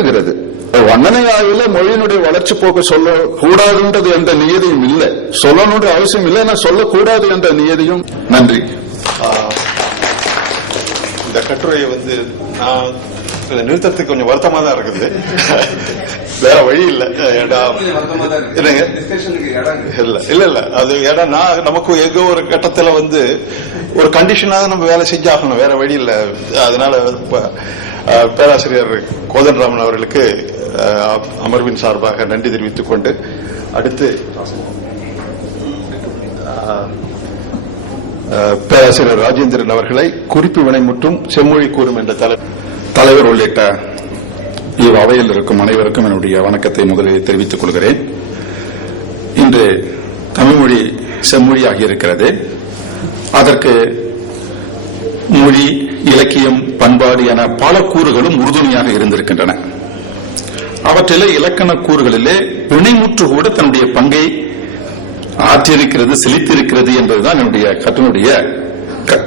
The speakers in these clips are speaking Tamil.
விளக்குகிறது. வண்ணனையாவில மொழியினுடைய வளர்ச்சி போக்கு சொல்ல கூடாதுன்றது என்ற நியதியும் இல்லை, சொல்லணுன்ற அவசியம் இல்லைன்னா சொல்லக்கூடாது என்ற நியதியும். நன்றி. இந்த கட்டுரையை நான் நிறுத்தத்துக்கு கொஞ்சம் வருத்தமா தான் இருக்குது. வேற வழி இல்ல. இல்லைங்க, இல்ல அது இடம் நமக்கு எங்கோ ஒரு கட்டத்துல ஒரு கண்டிஷனாக நம்ம வேலை செஞ்சாகணும், வேற வழி இல்ல. அதனால பேராசிரியர் கோதண்டராமன் அவர்களுக்கு அமர்வின் சார்பாக நன்றி தெரிவித்துக் கொண்டு, அடுத்து பேராசிரியர் ராஜேந்திரன் அவர்களை குறிப்பு வினைமுற்றும் செம்மொழி கூறும் என்ற தலைவர் உள்ளிட்ட இவ்வவையில் இருக்கும் அனைவருக்கும் என்னுடைய வணக்கத்தை முதலில் தெரிவித்துக் கொள்கிறேன். இன்று தமிழ்மொழி செம்மொழியாகி இருக்கிறது. அதற்கு மொழி, இலக்கியம், பண்பாடு என பல கூறுகளும் உறுதுணையாக இருந்திருக்கின்றன. அவற்றிலே இலக்கண கூறுகளிலே வினைமுற்று கூட தன்னுடைய பங்கை ஆற்றியிருக்கிறது, செலுத்தியிருக்கிறது என்பதுதான் என்னுடைய கட்டுரையுடைய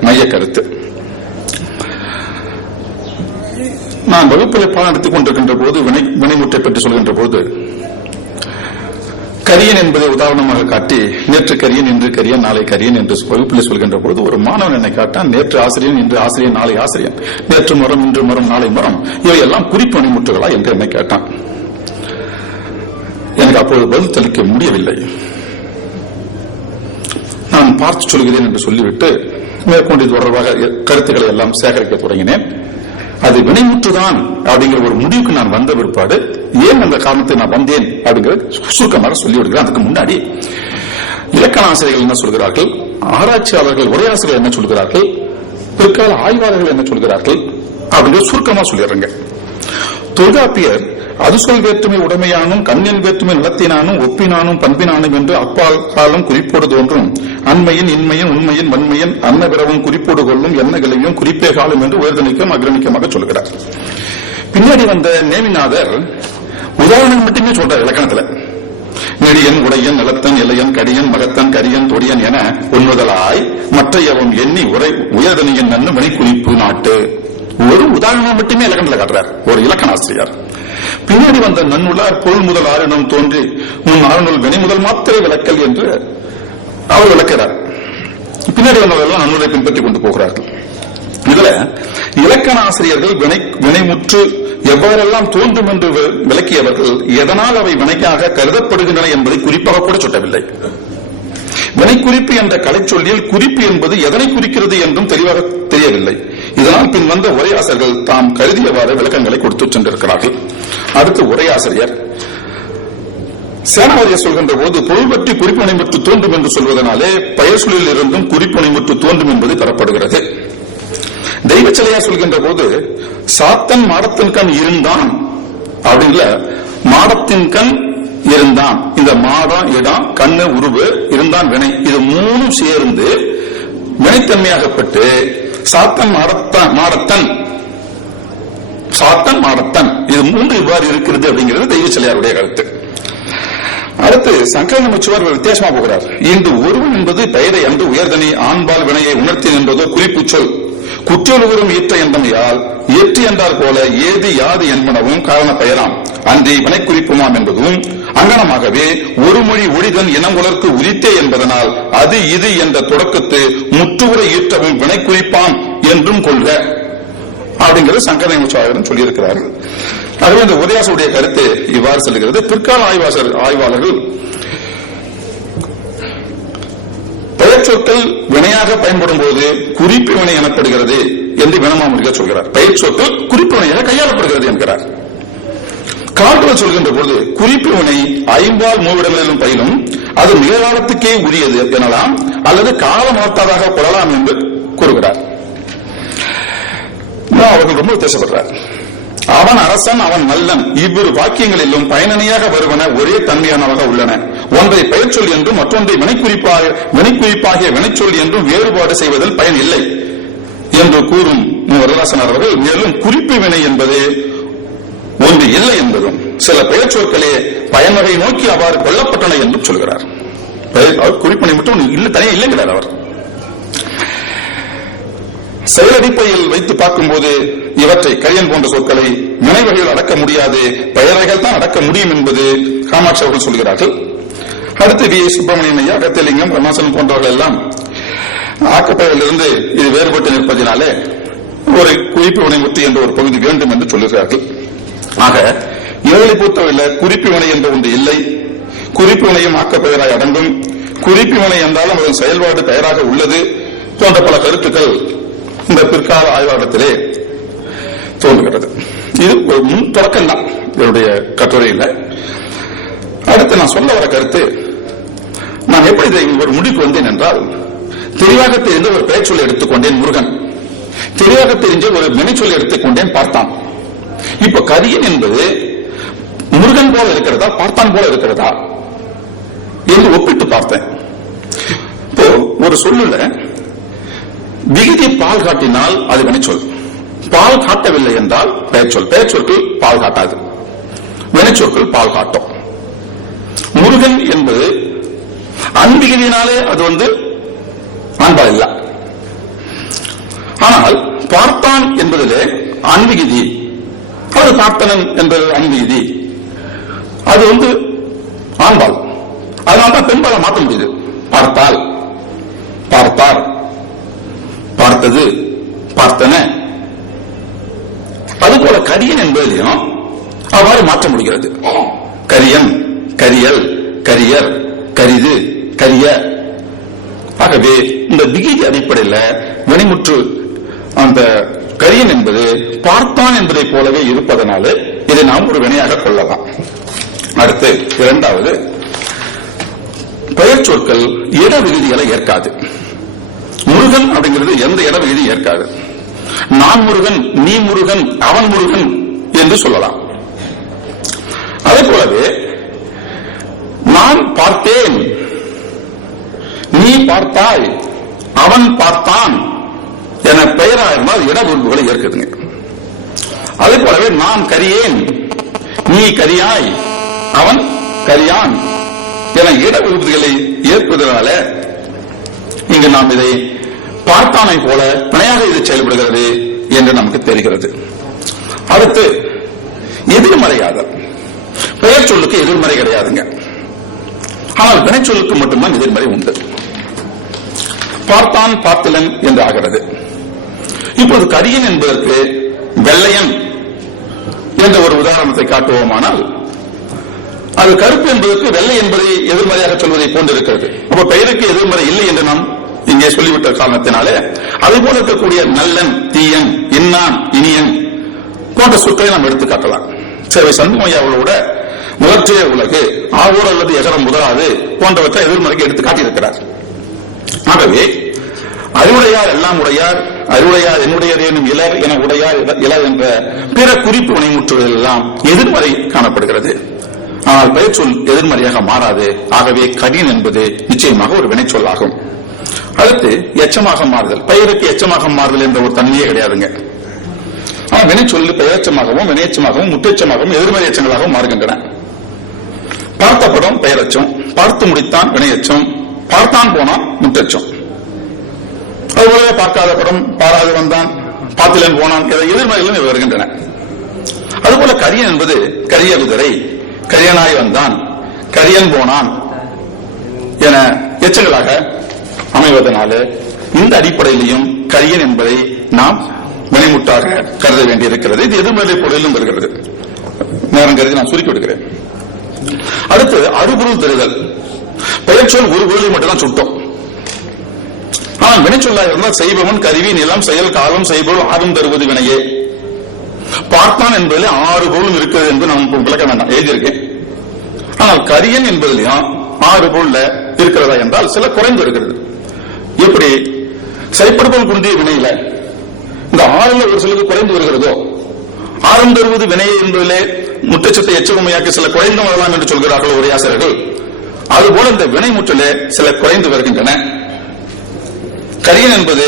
மைய கருத்து. நான் வகுப்பில் பாடம் எடுத்துக் கொண்டிருக்கின்ற போது வினைமுற்றை பற்றி சொல்கின்ற போது கரியன் என்பதை உதாரணமாக காட்டி, நேற்று கரியன், இன்று கரியன், நாளை கரியன் என்று வகுப்பில் சொல்கின்ற போது ஒரு மாணவன் என்னை காட்டான், நேற்று ஆசிரியன், இன்று ஆசிரியன், நாளை ஆசிரியன், நேற்று மரம், இன்று மரம், நாளை மரம், இவையெல்லாம் குறிப்பு வினைமுற்றுகளா என்று என்னை கேட்டான். எனக்கு அப்போது பதில் தெளிக்க முடியவில்லை. நான் பார்த்து சொல்கிறேன் என்று சொல்லிவிட்டு மேற்கொண்டு தொடர்பாக கருத்துக்களை எல்லாம் சேகரிக்க தொடங்கினேன். அது வினைமுற்றுதான் அப்படிங்கிற ஒரு முடிவுக்கு நான் வந்த பிற்பாடு ஏன் அந்த காரணத்தை நான் வந்தேன் அப்படிங்கிறது சுருக்கமாக சொல்லிவிடுகிறேன். அதுக்கு முன்னாடி இலக்கண ஆசிரியர்கள் என்ன சொல்கிறார்கள், ஆராய்ச்சியாளர்கள், உரையாசிரியர்கள் என்ன சொல்கிறார்கள், பிற்கால ஆய்வாளர்கள் என்ன சொல்கிறார்கள் அப்படிங்கிறது சுருக்கமா சொல்லிடுறேங்க. தொல்காப்பியர் அது சொல் வேற்றுமை உடைமையானும் கண்ணின் வேற்றுமை நிலத்தினானும் ஒப்பினானும் பண்பினானும் என்று அப்பால் காலம் குறிப்போடு தோன்றும் அண்மையின் இன்மையின் உண்மையின் வன்மையின் அன்ன பிறவும் குறிப்போடு கொள்ளும் என்ன கிளையும் குறிப்பே காலம் என்று உயர்தனிக்கும் அக்ரமிக்கமாக சொல்கிறார். பின்னாடி வந்த நேமிநாதர் உதாரணம் மட்டுமே சொல்றார் இலக்கணத்துல. நெடியன், உடையன், நிலத்தன், இளையன், கடியன், மகத்தன், கரியன், தொடியன் என ஒன்றுதலாய் மற்றையவும் எண்ணி உயர்தனியின் நன்னு வினைக்குறிப்பு நாட்டு. ஒரு உதாரணம் மட்டுமே இலக்கணத்தில் காட்டுறார் ஒரு இலக்கண ஆசிரியர். பின்னாடி வந்த நன்னுள்ளார் பொருள் முதல் ஆறினம் தோன்றி முன் ஆறுநூல் வினை முதல் மாத்திரை விளக்கல் என்று அவர் விளக்கிறார். பின்னாடி வந்தவர்கள் நன்னூலை பின்பற்றிக் கொண்டு போகிறார்கள். இதுல இலக்கண ஆசிரியர்கள் வினைமுற்று எவ்வாறெல்லாம் தோன்றும் என்று விளக்கியவர்கள் எதனால் அவை வினைக்காக கருதப்படுகின்றன என்பதை குறிப்பாக கூட சொல்லவில்லை. வினைக்குறிப்பு என்ற கலைச்சொல்லில் குறிப்பு என்பது எதனை குறிக்கிறது என்றும் தெளிவாக தெரியவில்லை. இதனால் பின் வந்த உரையாசிரியர்கள் தாம் கருதியவாறு விளக்கங்களை கொடுத்து சென்றிருக்கிறார்கள். அடுத்து உரையாசிரியர் சேனாவதியர் சொல்கின்ற போது பொருள் பற்றி குறிப்பினை முற்று தோன்றும் என்று சொல்வதனாலே பெயர் சொல்லில் இருந்தும் குறிப்பினை முற்று தோன்றும் என்பது பெறப்படுகிறது. தெய்வச்சலையார் சொல்கின்ற போது சாத்தன் மாடத்தின் கண் இருந்தான் அப்படின்ல, மாடத்தின் கண் இருந்தான், இந்த மாடம், இடம், கண்ணு, உருவு, இருந்தான், வினை, இது மூணும் சேர்ந்து வினைத்தன்மையாகப்பட்டு சாத்தன் மாடத்தன், சாத்தன் மாடத்தன், இது மூன்று இவ்வாறு இருக்கிறது அப்படிங்கிறது தெய்வச்சலையாருடைய கருத்து. அடுத்து சங்கர நமச்சிவார் வித்தியாசமா போகிறார். இன்று ஒருவன் என்பது பெயரை அன்று உயர்தனி ஆண்பால் வினையை உணர்த்தி என்பதோ குறிப்பு சொல் குற்றொழுவரும் ஈற்ற என்பனையால் ஏற்று என்றால் போல ஏது யாது என்பனவும் காரண பெயராம் அன்றி வினைக்குறிப்புமாம் என்பதும் அங்கனமாகவே ஒரு மொழி ஒழிதன் இனங்குலர்க்கு உரித்தே என்பதனால் அது இது என்ற தொடக்கத்து முற்றுவுரை ஈற்றவும் வினைக்குறிப்பாம் என்றும் கொள்க அப்படிங்கிறது சங்கர நமச்சிவாயரும் சொல்லியிருக்கிறார்கள். அதுவே இந்த உதயாசுடைய கருத்து இவ்வாறு செல்கிறது. பிற்கால ஆய்வாளர்கள் பெயர்ச்சொற்கள் வினையாக பயன்படும் போது குறிப்பு வினை எனப்படுகிறது என்று வினமாமுடிக சொல்கிறார். பெயர்ச்சொற்கள் குறிப்பு வினையாக கையாளப்படுகிறது என்கிறார். காட்டுவல் சொல்கின்ற போது குறிப்பு வினை ஐம்பால் மூவிடங்களிலும் பயிலும் அது நிகழ்காலத்துக்கே உரியது எனலாம் அல்லது காலமாட்டாதாக கொள்ளலாம் என்று கூறுகிறார். அவர்கள் ரொம்ப வித்தியாசப்படுறார். அவன் அரசன், அவன் நல்லன், இவ்விரு வாக்கியங்களிலும் பயனணியாக வருவன ஒரே தன்மையானவாக உள்ளன. ஒன்றை பெயர்ச்சொல் என்றும் மற்றொன்றை வினைக்குறிப்பாகிய வினைச்சொல் என்றும் வேறுபாடு செய்வதில் பயன் இல்லை என்று கூறும் வரலாசனர் அவர்கள் மேலும் குறிப்பு வினை என்பது ஒன்று இல்லை என்பதும் சில பெயர்ச்சொற்களே பயன்வகை நோக்கி அவ்வாறு கொல்லப்பட்டன என்றும் சொல்கிறார். குறிப்பினை மட்டும் தனியாக இல்லைங்கிறார் அவர். செயலடிப்பையில் வைத்து பார்க்கும்போது இவற்றை கரியன் போன்ற சொற்களை வினைவகைகள் அடக்க முடியாது, பெயரைகள் தான் அடக்க முடியும் என்பது காமாட்சி அவர்கள் சொல்கிறார்கள். அடுத்து வி. சுப்பிரமணியன் ஐயா, அகத்தியலிங்கம், ரமாசன் போன்றவர்கள் எல்லாம் ஆக்கப்பெயரிலிருந்து இது வேறுபட்டு நிற்பதினாலே ஒரு குறிப்பு வினைமுத்து என்ற ஒரு பகுதி வேண்டும் என்று சொல்லுகிறார்கள். ஆக இவர்களை பொறுத்தவரையில் குறிப்பு வினை என்ற ஒன்று இல்லை. குறிப்பு வினையும் ஆக்கப்பெயராய் அடங்கும். குறிப்பு வினை என்றாலும் அதன் செயல்பாடு பெயராக உள்ளது போன்ற பல கருத்துக்கள் இந்த பிற்கால ஆய்வாளத்திலே தோன்றுகிறது. இது ஒரு முன் தொடக்கம் தான் என்னுடைய கட்டுரையில். அடுத்து நான் சொல்ல வர கருத்து, நான் எப்படி இதை ஒரு முடிவுக்கு வந்தேன் என்றால், தெளிவாக தெரிந்த ஒரு பெயர் சொல்லி எடுத்துக்கொண்டேன் முருகன், தெளிவாக தெரிஞ்ச ஒரு வினைச்சொல்லி எடுத்துக்கொண்டேன் பார்த்தான். இப்ப கரியன் என்பது முருகன் போல இருக்கிறதா பார்த்தான் போல இருக்கிறதா என்று ஒப்பிட்டு பார்த்தேன். இப்போ ஒரு சொல்லுல விகுதி பால் காட்டினால் அது வினைச்சொல், பால் காட்டவில்லை என்றால் பெயர்ச்சொல். பெயர்ச்சொற்கள் பால் காட்டாது, வினைச்சொற்கள் பால் காட்டும். முருகன் என்பது அன்பிகிதினாலே அது ஆண்பால் இல்ல. ஆனால் பார்த்தான் என்பதிலே அன்பிகிதி, அது பார்த்தனன் என்பது அன்பிகிதி, அது ஆண்பால். அதனால்தான் பெண்பாலை மாற்ற முடியுது. பார்த்தால், பார்த்தார், பார்த்தது, பார்த்தன. அதுபோல கரியன் என்பதிலையும் அவ்வாறு மாற்ற முடிகிறது. கரியன், கரியல், கரியர், கரிது, கரிய. ஆகவே இந்த விகிதி அடிப்படையில் வினைமுற்று அந்த கரியன் என்பது பார்த்தான் என்பதை போலவே இருப்பதனால இதை நாம் ஒரு வினையாக கொள்ளலாம். அடுத்து இரண்டாவது, பெயர் சொற்கள் இட விகுதிகளை ஏற்காது. முருகன் அப்படிங்கிறது எந்த இட விகுதி ஏற்காது. நான் முருகன், நீ முருகன், அவன் முருகன் என்று சொல்லலாம். அதே போலவே நான் பார்த்தேன், நீ பார்த்தாய், அவன் பார்த்தான் என பெயராயிருந்தால் இட உறுப்புகளை ஏற்குதுங்க. அதே போலவே நான் கரியேன், நீ கரியாய், அவன் கரியான் என இட உறுப்புகளை ஏற்பதனால இங்கு நாம் இதை பார்த்தானை போல பிணையாக இது செயல்படுகிறது என்று நமக்கு தெரிகிறது. அடுத்து எதிர்மறையாதல். பெயர் சொல்லுக்கு எதிர்மறை கிடையாதுங்க, ஆனால் வினைச்சொல்லுக்கு மட்டும்தான் எதிர்மறை உண்டு. பார்த்தான், பார்த்தலன் என்று ஆகிறது. இப்போது கரியன் என்பதற்கு வெள்ளையன் என்ற ஒரு உதாரணத்தை காட்டுவோமானால், அது கருப்பு என்பதற்கு வெள்ளை என்பதை எதிர்மறையாக சொல்வதை போன்றிருக்கிறது. அப்ப பெயருக்கு எதிர்மறை இல்லை என்று நாம் இங்கே சொல்லிவிட்ட காரணத்தினாலே அதுபோல இருக்கக்கூடிய நல்லன், தீயன், இன்னான், இனியன் போன்ற சொற்களை நாம் எடுத்து காட்டலாம். சேவை சண்முகையாவோட முதற்றே உலகு, ஆவோர் அல்லது எகரம் முதலாது போன்றவற்றை எதிர்மறைக்கு எடுத்து காட்டியிருக்கிறார். ஆகவே அறிவுடையார் எல்லாம் உடையார், அறிவுடையார் என்னுடையர் எனும் இலர் என உடையார் இலர் என்ற பிற குறிப்பு வினைமுற்றுகள் எல்லாம் எதிர்மறை காணப்படுகிறது. ஆனால் பெயர் சொல் எதிர்மறையாக மாறாது. ஆகவே கரியன் என்பது நிச்சயமாக ஒரு வினைச்சொல் ஆகும். அடுத்து எச்சமாக மாறுதல். பெயருக்கு எச்சமாக மாறுதல் என்ற ஒரு தன்மையே கிடையாதுங்க. ஆனால் வினைச்சொல் பெயரச்சமாகவும் வினையச்சமாகவும் முற்றெச்சமாகவும் எதிர்மறை எச்சங்களாகவும் மாறுகின்றன. பார்த்த படம் பெயரச்சம், பார்த்து முடித்தான் வினையச்சம், பார்த்தான் போனான் முற்றெச்சம். அதுபோல பார்க்காத படம், பாராது வந்தான், பாத்திலன் போனான் எதிர்மறைகளும் வருகின்றன. அதுபோல கரியன் என்பது கரிய குதிரை, கரியனாய் வந்தான், கரியன் போனான் என எச்சங்களாக அமைவதனால இந்த அடிப்படையிலையும் கரியன் என்பதை நாம் வினைமுற்றாக கருத வேண்டியிருக்கிறது. இது எதிர்மறை பொருளிலும் வருகிறது. நேரம் கருதி நான் சுருக்கி விடுகிறேன். அடுத்து அறுபொருள் தருதல். பெயர் சொல் ஒரு பொருளை மட்டும்தான் சுட்டும். ஆனால் வினைச்சொல்லாக இருந்தால் செய்பவன், கருவி, நிலம், செயல், காலம், செய்பொருள் ஆறும் தருவது வினையே. பார்த்தான் என்பதில் 6 பொருளும் இருக்கிறது என்று நாம் விளக்க வேண்டாம், எழுதியிருக்கேன். ஆனால் கரியன் என்பதிலையும் 6 பொருள் இருக்கிறதா என்றால் சில குறைந்து இருக்கிறது. எப்படி செய்படுபொருள் குன்றிய வினையில இந்த 6ல் ஒரு சிலருக்கு குறைந்து வருகிறதோ, ஆறும் தருவது வினையே என்பதிலே முற்றச்சத்தை எச்சகமையாக்கி சில குறைந்து வரலாம் என்று சொல்கிறார்கள் உரையாசிரியர்கள். அதுபோல இந்த வினை முற்றிலே சில குறைந்து வருகின்றன. கரியன் என்பது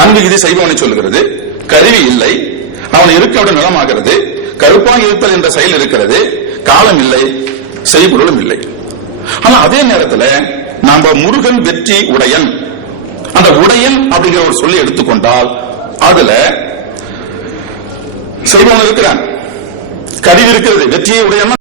அன்பிகிதி செய்பவனை சொல்கிறது. கருவி இல்லை, அவன் இருக்க நிலமாகிறது. கருப்பாக இருத்தல் என்ற செயல் இருக்கிறது. காலம் இல்லை, செய்பொருளும் இல்லை. ஆனா அதே நேரத்தில் நாம முருகன் வெற்றி உடையன், அந்த உடையன் அப்படிங்கிற ஒரு சொல்லி எடுத்துக்கொண்டால் அதுல செய்வன் இருக்கிறான், கருவி இருக்கிறது, வெற்றியை உடையவன்